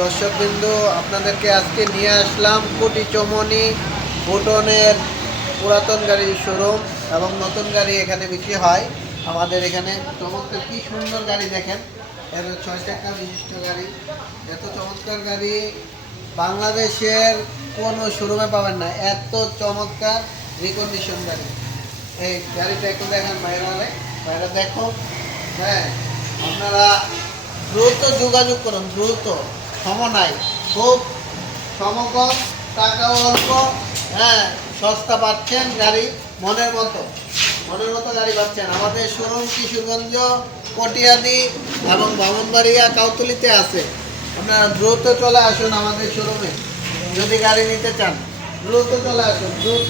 দর্শকবৃন্দ, আপনাদেরকে আজকে নিয়ে আসলাম কোটি চমনি বুটনের পুরাতন গাড়ির শোরুম এবং নতুন গাড়ি এখানে বিক্রি হয়। আমাদের এখানে চমৎকার, কি সুন্দর গাড়ি দেখেন। এর ছয় চাকা বিশিষ্ট গাড়ি। এত চমৎকার গাড়ি বাংলাদেশের কোনো শোরুমে পাবেন না। এত চমৎকার রিকন্ডিশন গাড়ি। এই গাড়িটা একটু দেখেন বাইরে বাইরে দেখো। হ্যাঁ আপনারা দ্রুত যোগাযোগ করুন, দ্রুত। সম নাই। খুব সমকম টাকাও অল্প হ্যাঁ সস্তা পাচ্ছেন গাড়ি, মনের মতো। মনের মতো গাড়ি পাচ্ছেন। আমাদের শোরুম কিশোরগঞ্জ কটিয়াদি এবং বামনবাড়িয়া কাউতলিতে আছে। আপনারা দ্রুত চলে আসুন আমাদের শোরুমে। যদি গাড়ি নিতে চান, দ্রুত চলে আসুন, দ্রুত।